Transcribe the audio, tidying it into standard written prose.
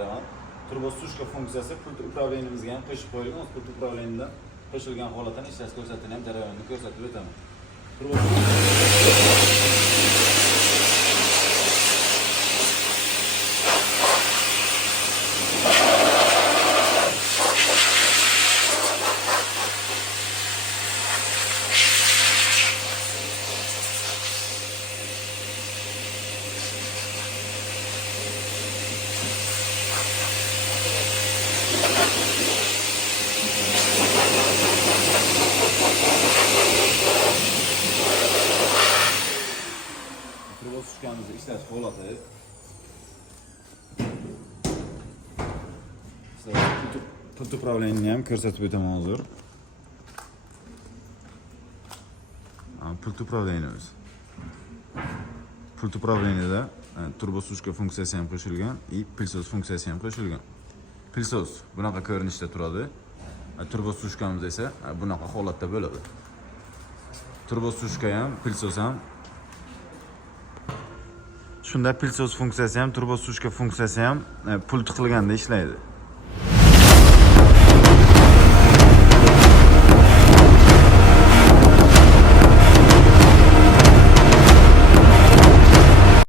beraman. Turbo sushka funksiyasi pult upravleniyamizga ham qo'shib qo'yilgan. Pult upravleniyadan qo'shilgan holatdan ishlash ko'rsatini ham jarayonni ko'rsatib o'taman. Turbo sushkamizni ishlash holati. Pult upravleniyani ham ko'rsatib o'taman hozir. Pult upravleniyamiz. Pult upravleniyada turbo sushka funksiyasi ham qo'shilgan, pilsos funksiyasi ham qo'shilgan. Pilsos bunaqa ko'rinishda turadi. Turbo sushkamiz esa bunaqa holatda bo'ladi. Turbo sushka ham, pilsos ham shunda pilsos funksiyasi ham, turbo sushka funksiyasi ham pult qilganda ishlaydi.